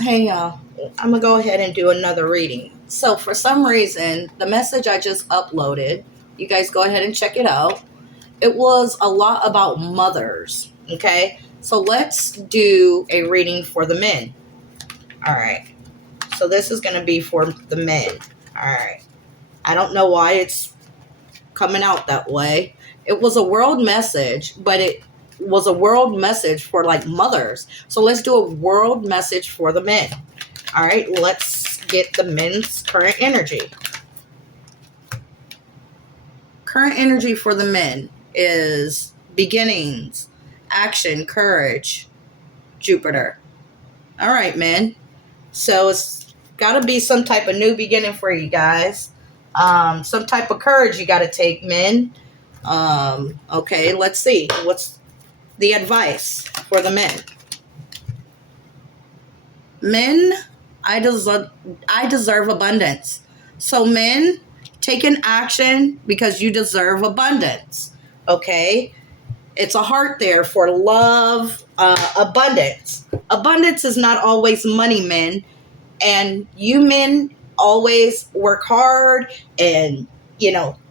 Hey y'all, I'm gonna go ahead and do another reading. So, for some reason, the message I just uploaded, you guys go ahead and check it out. It was a lot about mothers. Okay, so let's do a reading for the men. All right, so this is gonna be for the men. All right, I don't know why it's coming out that way. It was a world message, but it was a world message for like mothers. So, let's do a world message for the men. All right, let's get the men's current energy. Current energy for the men is beginnings, action, courage, Jupiter. All right, men. So it's got to be some type of new beginning for you guys. Some type of courage you got to take, men. Okay, let's see. What's the advice for the men? Men, I deserve abundance. So men, take an action because you deserve abundance. Okay? It's a heart there for love, abundance. Abundance is not always money, men. And you men always work hard and,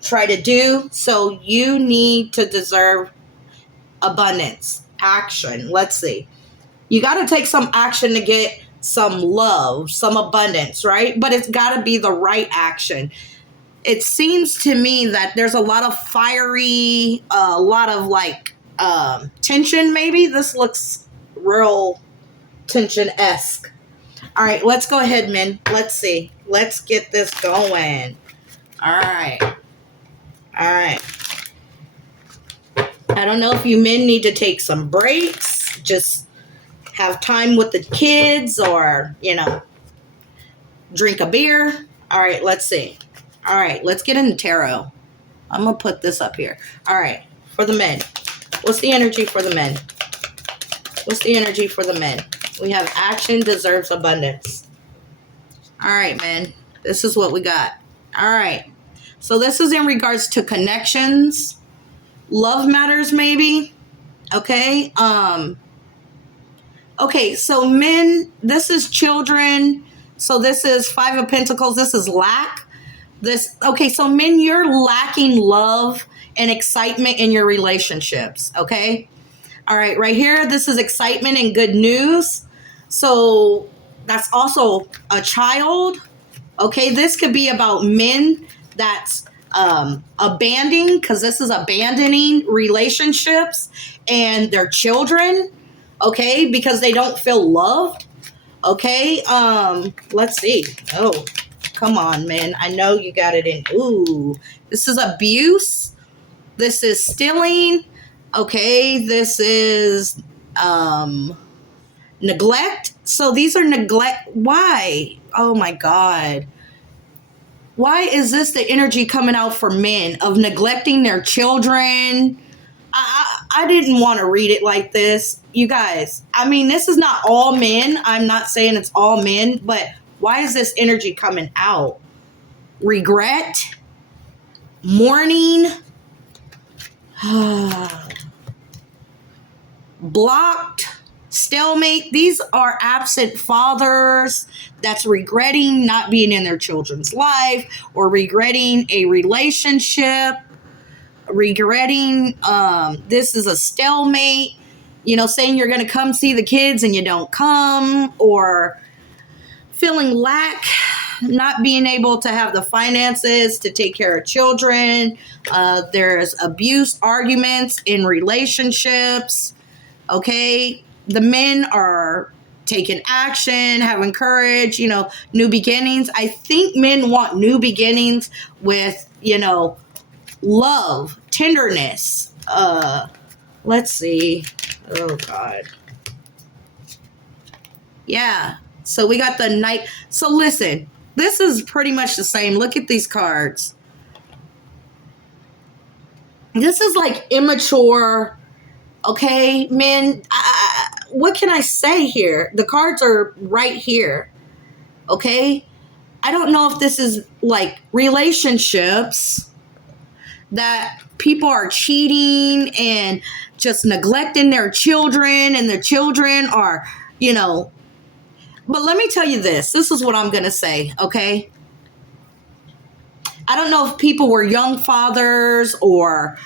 try to do. So you need to deserve abundance. Action. Let's see. You got to take some action to get some love, some abundance, right? But it's got to be the right action. It seems to me that there's a lot of fiery, a lot of like tension, maybe. This looks real tension-esque. All right, let's go ahead, men. Let's see. Let's get this going. All right. All right. I don't know if you men need to take some breaks, just have time with the kids, or, drink a beer. All right, let's see. All right, let's get into tarot. I'm going to put this up here. All right, for the men. What's the energy for the men? What's the energy for the men? We have action deserves abundance. All right, men. This is what we got. All right. So this is in regards to connections, love matters, maybe. Okay. Okay, so men, this is children. So this is Five of Pentacles. This is lack. Okay, so men, you're lacking love and excitement in your relationships. Okay. All right, here, this is excitement and good news. So that's also a child. Okay, this could be about men that's abandoning, because this is abandoning relationships and their children. Okay, because they don't feel loved. Okay, let's see. Oh, come on, man. I know you got it in. Ooh, this is abuse. This is stealing. Okay, this is neglect. So these are neglect. Why? Oh my God. Why is this the energy coming out for men of neglecting their children? I didn't want to read it like this. You guys, I mean, this is not all men. I'm not saying it's all men, but why is this energy coming out? Regret, mourning, blocked, stalemate. These are absent fathers that's regretting not being in their children's life, or regretting a relationship, regretting this is a stalemate, saying you're going to come see the kids and you don't come, or feeling lack, not being able to have the finances to take care of children. There's abuse, arguments in relationships. Okay, the men are taking action, having courage, new beginnings. I think men want new beginnings with, love, tenderness. Let's see. Oh God. Yeah. So we got the Knight. So listen, this is pretty much the same. Look at these cards. This is like immature. Okay, men. What can I say here? The cards are right here. Okay. I don't know if this is like relationships that people are cheating and just neglecting their children, and their children are, But let me tell you this. This is what I'm going to say, okay? I don't know if people were young fathers or,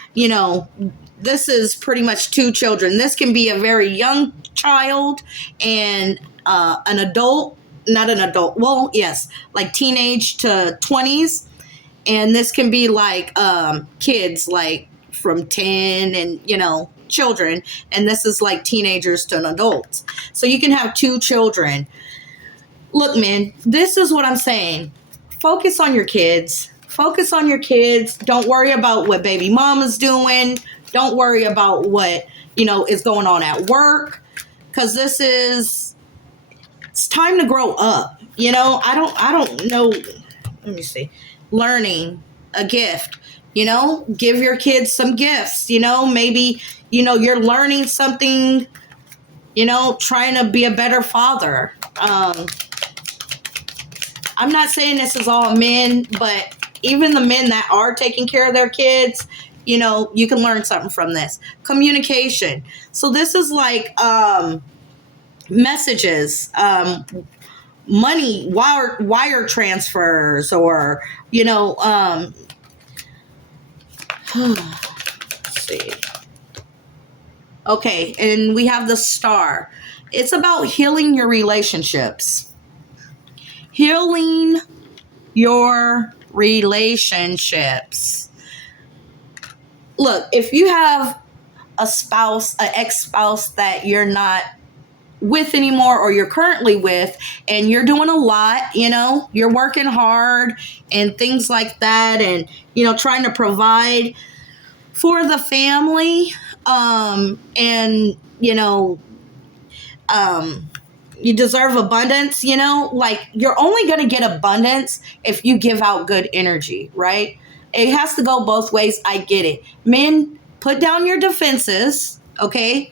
this is pretty much two children. This can be a very young child and an adult, not an adult. Well, yes, like teenage to 20s. And this can be like kids like from 10 and, children. And this is like teenagers to an adult. So you can have two children. Look, man, this is what I'm saying. Focus on your kids. Focus on your kids. Don't worry about what baby mama's doing. Don't worry about what, is going on at work. Because it's time to grow up. I don't know. Let me see. Learning a gift, give your kids some gifts, maybe, you're learning something, trying to be a better father. I'm not saying this is all men, but even the men that are taking care of their kids, you can learn something from this. Communication. So this is like messages, money, wire transfers, or, let's see. Okay, and we have the star. It's about healing your relationships. Healing your relationships. Look, if you have a spouse, an ex-spouse that you're not with anymore, or you're currently with, and you're doing a lot, you're working hard and things like that, and, trying to provide for the family, and, you deserve abundance, like you're only going to get abundance if you give out good energy, right? It has to go both ways. I get it. Men, put down your defenses, okay?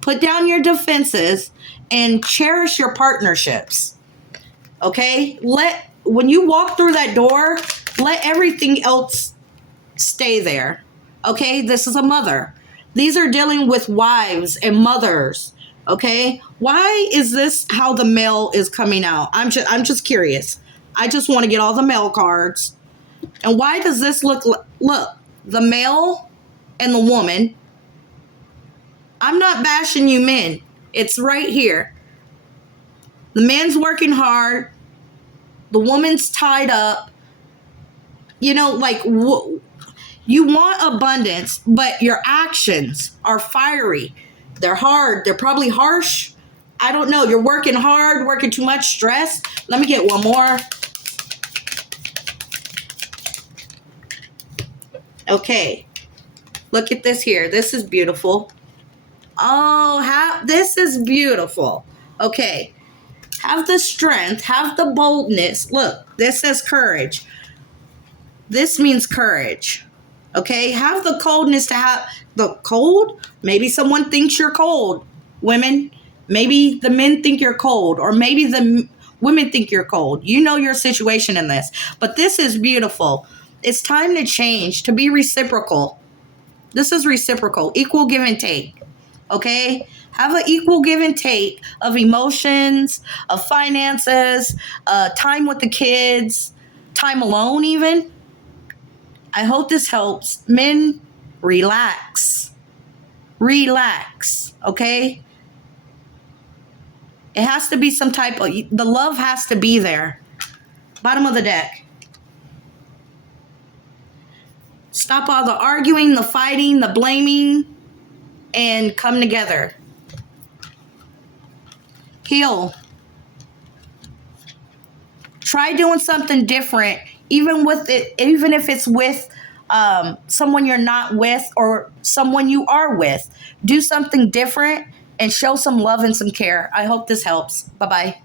Put down your defenses and cherish your partnerships, okay? When you walk through that door, let everything else stay there, okay? This is a mother. These are dealing with wives and mothers, okay? Why is this how the mail is coming out? I'm just curious. I just want to get all the mail cards. And why does this look, the male and the woman. I'm not bashing you men. It's right here. The man's working hard. The woman's tied up. You want abundance, but your actions are fiery. They're hard. They're probably harsh. I don't know. You're working hard, working too much, stress. Let me get one more. Okay. Look at this here. This is beautiful. Oh, this is beautiful. Okay. Have the strength, have the boldness. Look, this says courage. This means courage. Okay. Have the coldness to have the cold. Maybe someone thinks you're cold. Women, maybe the men think you're cold, or maybe the women think you're cold. You know your situation in this, but this is beautiful. It's time to change, to be reciprocal. This is reciprocal, equal give and take. Okay? Have an equal give and take of emotions, of finances, time with the kids, time alone even. I hope this helps. Men, relax. Relax, okay? It has to be some type of, the love has to be there. Bottom of the deck. Stop all the arguing, the fighting, the blaming, and come together. Heal. Try doing something different, even if it's with someone you're not with or someone you are with. Do something different and show some love and some care. I hope this helps. Bye-bye.